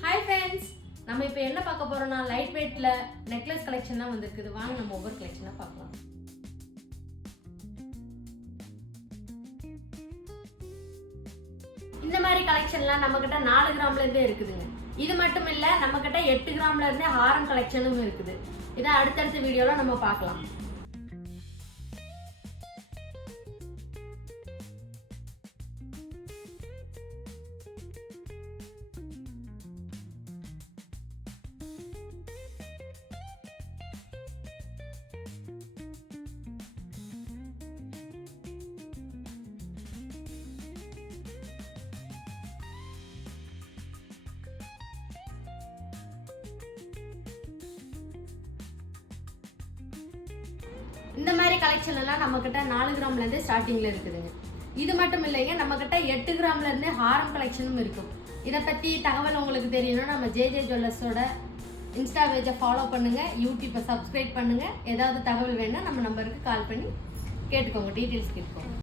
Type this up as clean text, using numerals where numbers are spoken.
Hi friends, நம்ம இப்போ என்ன பார்க்க போறோம்னா லைட் வெயிட்ல நெக்லஸ் கலெக்ஷன்லாம் வந்திருக்குது. வாங்க நம்ம ஒவ்வொரு கலெக்ஷனா பார்க்கலாம். இந்த மாதிரி கலெக்ஷன்லாம் நம்ம கிட்ட 4 கிராம்ல இருந்தே இருக்குதுங்க. இது மட்டும் இல்ல, நம்ம கிட்ட 8 கிராம்ல இருந்தே ஹாரம் கலெக்ஷனும் இருக்குது. இதை அடுத்தடுத்த வீடியோல நம்ம பார்க்கலாம். இந்த மாதிரி கலெக்ஷன் எல்லாம் நம்ம கிட்ட 4 கிராம்ல இருந்து ஸ்டார்டிங்ல இருக்குதுங்க. இது மட்டும் இல்லைங்க, நம்ம கிட்ட 8 கிராம்ல இருந்து ஹாரம் கலெக்ஷனும் இருக்கும். இதை பத்தி தகவல் உங்களுக்கு தெரியணும்னா நம்ம ஜேஜே ஜுவல்லர்ஸோட இன்ஸ்டா பேஜை ஃபாலோ பண்ணுங்க, யூடியூப்பை சப்ஸ்கிரைப் பண்ணுங்க. ஏதாவது தகவல் வேணும்னா நம்ம நம்பருக்கு கால் பண்ணி கேட்டுக்கோங்க, டீட்டெயில்ஸ் கேட்டுக்கோங்க.